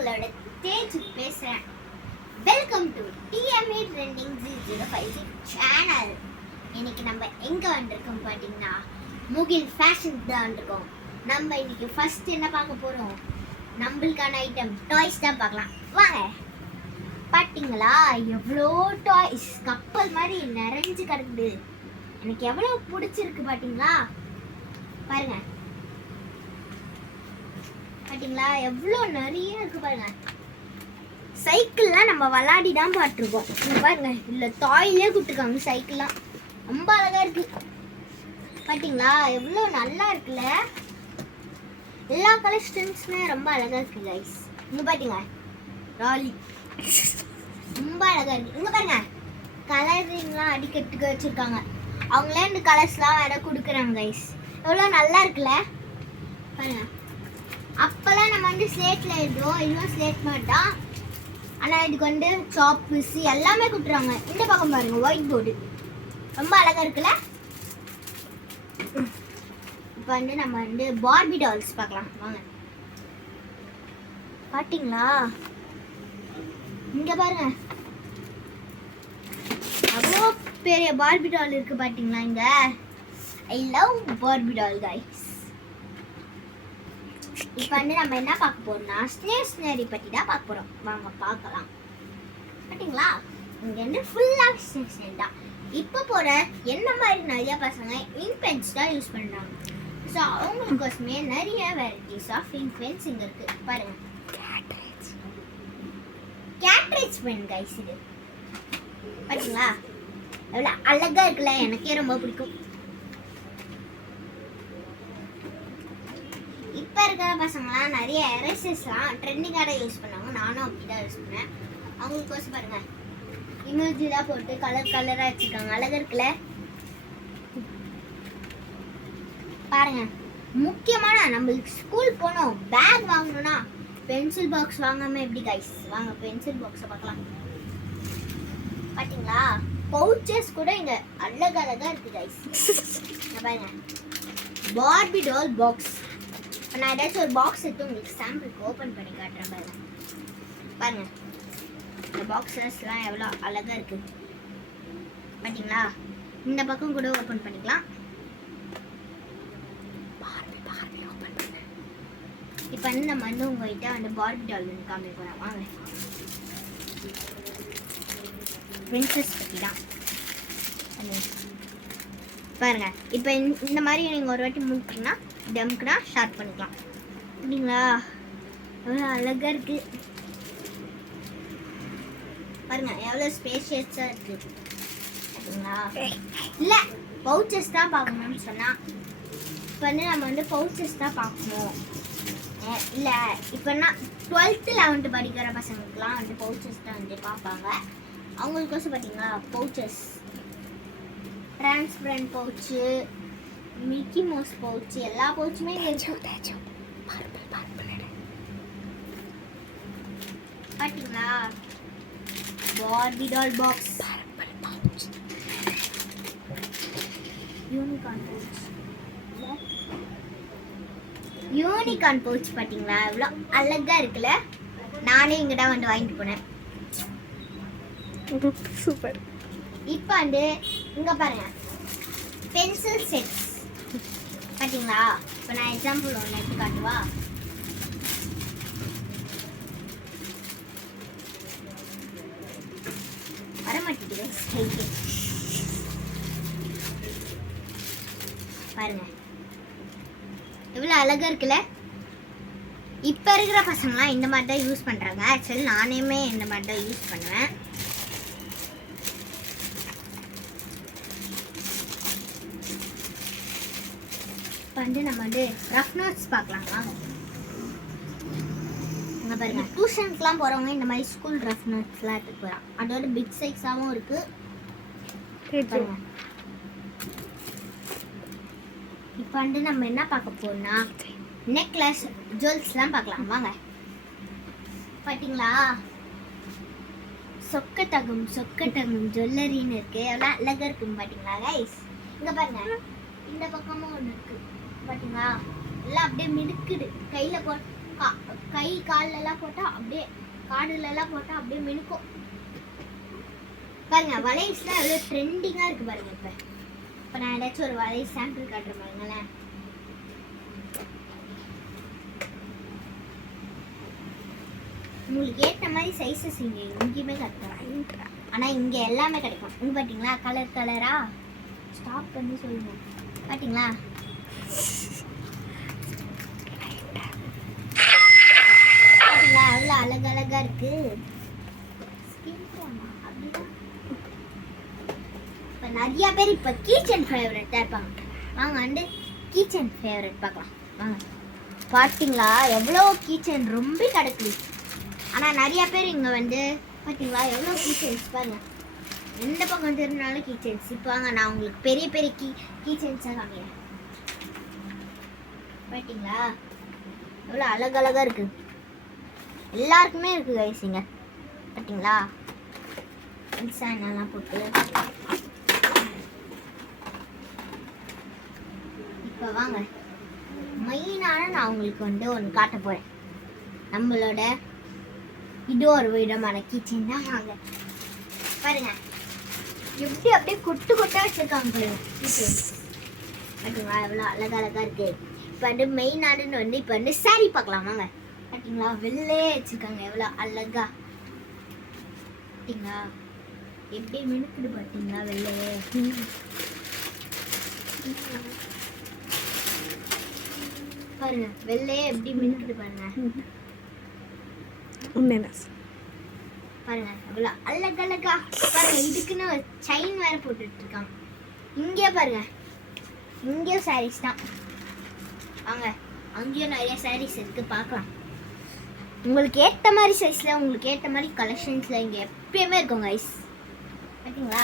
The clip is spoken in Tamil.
உங்களோட தேஜ் பேசுறேன். Welcome to DMA trending 0056 channel. இன்னைக்கு நம்ம எங்க வந்திருக்கோம் பாத்தீங்கன்னா முகில் ஃபேஷன் தான் வந்திருக்கோம். நம்ம இன்னைக்கு ஃபர்ஸ்ட் என்ன பார்க்க போறோம், நம்மளுக்கான ஐட்டம் டாய்ஸ் தான் பார்க்கலாம். வாங்க. பாத்தீங்களா எவ்வளோ டாய்ஸ் கப்பல் மாதிரி நிறைஞ்சு கிடக்குது. எனக்கு எவ்வளோ பிடிச்சிருக்கு பாத்தீங்களா, பாருங்க. பாத்தீங்களா எவ்வளோ நிறைய இருக்கு பாருங்க. சைக்கிள்லாம் நம்ம விளாடி தான் பார்த்துருக்கோம். பாருங்க இல்லை டாய்லே கொடுத்துருக்காங்க. சைக்கிள்லாம் ரொம்ப அழகா இருக்கு. பாத்தீங்களா எவ்வளோ நல்லா இருக்குல்ல. எல்லா கலெக்ஷன்ஸுமே ரொம்ப அழகா இருக்கு கைஸ். இங்க பாத்தீங்க ராலி ரொம்ப அழகா இருக்கு. இங்க பாருங்க கலரிங்லாம் அடிக்கட்டுக்கு வச்சிருக்காங்க. அவங்களே இந்த கலர்ஸ்லாம் வேற கொடுக்குறாங்க கைஸ். எவ்வளோ நல்லா இருக்குல்ல பாருங்க. அப்போல்லாம் நம்ம வந்து ஸ்லேட்டில் எழுதுவோம், இன்னும் ஸ்லேட் மாட்டான். ஆனால் இதுக்கு வந்து சாப்ஸ் எல்லாமே கொடுத்துறாங்க. இந்த பக்கம் பாருங்க ஒயிட் போர்டு ரொம்ப அழகாக இருக்குல்ல. இப்போ வந்து நம்ம வந்து பார்பி டால்ஸ் பார்க்கலாம் வாங்க. பார்த்தீங்களா இங்கே பாருங்க அவ்வளோ பெரிய பார்பி டால் இருக்கு. பார்த்தீங்களா இங்க I love Barbie doll guys. இப்போ வந்து நம்ம என்ன பார்க்க போறோம்னா ஸ்டேஷனரி பற்றி தான் பார்க்க போகிறோம். வாங்க பார்க்கலாம். பார்த்தீங்களா இங்கே வந்து ஃபுல்லாக ஸ்டேஷனரி தான். இப்போ போகிற என்ன மாதிரி நிறைய பசங்க இங்க் பென்ஸ் தான் யூஸ் பண்ணுறாங்க. ஸோ அவங்களுக்கோசமே நிறைய வெரைட்டிஸ் ஆஃப் இங்க் பென்ஸ் இங்கே இருக்குது. பாருங்க கேட்ரேஜ் பென் கைஸ். இது பார்த்தீங்களா எவ்வளோ அழகாக இருக்குல்ல, எனக்கே ரொம்ப பிடிக்கும். இப்போ இருக்கிற பசங்களாம் நிறைய எரேசர்ஸ்லாம் ட்ரெண்டிங்காக யூஸ் பண்ணுவாங்க. நானும் அப்படி தான் யூஸ் பண்ணேன். அவங்களுக்கோசம் பாருங்க இமேஜிலாம் போட்டு கலர் கலராக வச்சுருக்காங்க. அழகாக இருக்குல்ல பாருங்க. முக்கியமான நம்மளுக்கு ஸ்கூல் போனோம் பேக் வாங்கணும்னா பென்சில் பாக்ஸ் வாங்காம எப்படி கைஸ். வாங்க பென்சில் பாக்ஸை பார்க்கலாம். பார்த்தீங்களா பவுச்சஸ் கூட இங்கே அழகழகாக இருக்குது கைஸ். பாருங்க பார்பி டால் பாக்ஸ். இப்போ நான் ஏதாச்சும் ஒரு பாக்ஸ் எடுத்து உங்களுக்கு சாம்பிளுக்கு ஓப்பன் பண்ணி காட்டுறேன் பாருங்க. பாருங்க இந்த பாக்ஸஸ்லாம் எவ்வளோ அழகாக இருக்குது பார்த்தீங்களா. இந்த பக்கம் கூட ஓப்பன் பண்ணிக்கலாம். இப்போ வந்து நம்ம வந்து உங்கள்கிட்ட வந்து பார்பி டால் வந்து காமிக்க போகிறோம். வாங்க பிரின்சஸ் பற்றி தான் பாருங்க. இப்போ இந்த மாதிரி நீங்கள் ஒரு வாட்டி முடிச்சிங்கன்னா டம்க்குனா ஷார்ட் பண்ணிக்கலாம். அப்படிங்களா எவ்வளோ அழகாக இருக்குது பாருங்க. எவ்வளோ ஸ்பேஷியஸாக இருக்குது அப்படிங்களா. இல்லை பவுச்சஸ் தான் பார்க்கணும்னு சொன்னால் இப்போ வந்து நம்ம வந்து பவுச்சஸ் தான் பார்க்கணும். இல்லை இப்போனா 12th 11th படிக்கிற பசங்களுக்குலாம் வந்து பவுச்சஸ் தான் வந்து பார்ப்பாங்க. அவங்களுக்கோசம் பார்த்தீங்களா pouches transparent pouch, Mickey Mouse pouch, எல்லா பவுச்சுமே இருக்கு. பார்த்தீங்களா Barbie doll box, unicorn pouch. Unicorn pouch பார்த்தீங்களா எவ்வளோ அழகா இருக்குல்ல. நானே இங்கடா வந்து வாங்கிட்டு போனேன். சூப்பர். இப்போ வந்து இங்கே பாருங்க பென்சில் செட்ஸ் பார்த்தீங்களா. இப்போ நான் எக்ஸாம்பிள் ஒன்று எடுத்து காட்டுவா. வரமாட்டேங்குது சைக்கிள் பாருங்க எவ்வளோ அழகா இருக்குல்ல. இப்போ இருக்கிற பசங்களாம் இந்த மாதிரி தான் யூஸ் பண்ணுறாங்க. ஆக்சுவலி நானேமே இந்த மாதிரி தான் யூஸ் பண்ணுவேன். வந்து நம்ம வந்து ரஃப் நோட்ஸ் பார்க்கலாம் வாங்க. இங்கே பாருங்க டியூஷனுக்குலாம் போகிறவங்க இந்த மாதிரி ஸ்கூல் ரஃப் நோட்ஸ்லாம் எடுத்துட்டு போகிறாங்க. அதோட பிக் சைஸாகவும் இருக்குது பாருங்க. இப்போ வந்து நம்ம என்ன பார்க்க போறோம்னா நெக்லஸ் ஜுவல்ஸ்லாம் பார்க்கலாம் வாங்க. பார்த்தீங்களா சொக்கத்தகம் ஜுவல்லரின்னு இருக்குது. எவ்வளோ அழகாக இருக்குன்னு பார்த்தீங்களா கைஸ். இங்கே பாருங்க இந்த பக்கமும் ஒன்று இருக்குது பார்த்தீங்களா. எல்லாம் அப்படியே மிடுக்குது. கையில் கை கால்லெல்லாம் போட்டால் அப்படியே காடுலலாம் போட்டால் அப்படியே மினுக்கும். பாருங்க வளையல்ஸ்லாம் எவ்வளோ ட்ரெண்டிங்காக இருக்குது பாருங்க. இப்போ நான் ஏதாச்சும் ஒரு வளையல் சாம்பிள் காட்டுறேன் பாருங்களேன். உங்களுக்கு ஏற்ற மாதிரி சைஸஸ் இங்கே எங்கேயுமே கிடைக்கும். ஆனால் இங்கே எல்லாமே கிடைக்கும். இங்கே பார்த்தீங்களா கலர் கலரா ஸ்டாப் பண்ணி சொல்லுங்க. பார்த்தீங்களா பார்த்தீங்களா எவ்வளோ அழகழகாக இருக்கு. இப்போ நிறைய பேர் இப்போ கீச்சன் ஃபேவரட் தான் இருப்பாங்க. வாங்க வந்து கீச்சன் ஃபேவரட் பார்க்கலாம் வாங்க. பார்த்தீங்களா எவ்வளோ கீச்சன் ரொம்ப கிடக்குது. ஆனால் நிறைய பேர் இங்கே வந்து பார்த்தீங்களா எவ்வளோ கீச்சன்ஸ் பாருங்க. எந்த பக்கம் திரும்பினாலும் கீச்சன்ஸ். இப்போ வாங்க நான் உங்களுக்கு பெரிய பெரிய கீச்சன்ஸாக காமிக்கிறேன். பார்த்தீங்களா எவ்வளோ அழகழகாக இருக்குது. எல்லாருக்குமே இருக்குது கைஸ் இங்கே. பார்த்தீங்களா டிசைனெல்லாம் போட்டு. இப்போ வாங்க மெயினான நான் உங்களுக்கு வந்து ஒன்று காட்ட போகிறேன். நம்மளோட இது ஒரு விதமான கிச்சன் தான். வாங்க பாருங்க எப்படி அப்படியே கொட்டு கொட்டாக வச்சுருக்காங்க பாருங்க கிச்சன். பார்த்தீங்களா எவ்வளோ அழகழகாக இருக்குது. இப்போ வந்து மெயினானு வந்து இப்போ வந்து சாரி பார்க்கலாம் வாங்க. பார்த்தீங்களா வெள்ளையே வச்சுருக்காங்க எவ்வளோ அழகா. பார்த்தீங்களா எப்படி மினுக்குது பார்த்தீங்களா வெள்ளையே. பாருங்க வெள்ளையே எப்படி மினுக்குது பாருங்க. பாருங்க எவ்வளோ அழகழகா. பாருங்க இதுக்குன்னு ஒரு செயின் வேற போட்டுட்டு இருக்காங்க. இங்கே பாருங்க இங்கேயும் சாரீஸ் தான். வாங்க அங்கேயும் நிறைய சாரீஸ் இருக்கு பார்க்கலாம். உங்களுக்கு ஏற்ற மாதிரி சைஸில் உங்களுக்கு ஏற்ற மாதிரி கலெக்ஷன்ஸில் இங்கே எப்பயுமே இருக்கும் கைஸ். பார்த்தீங்களா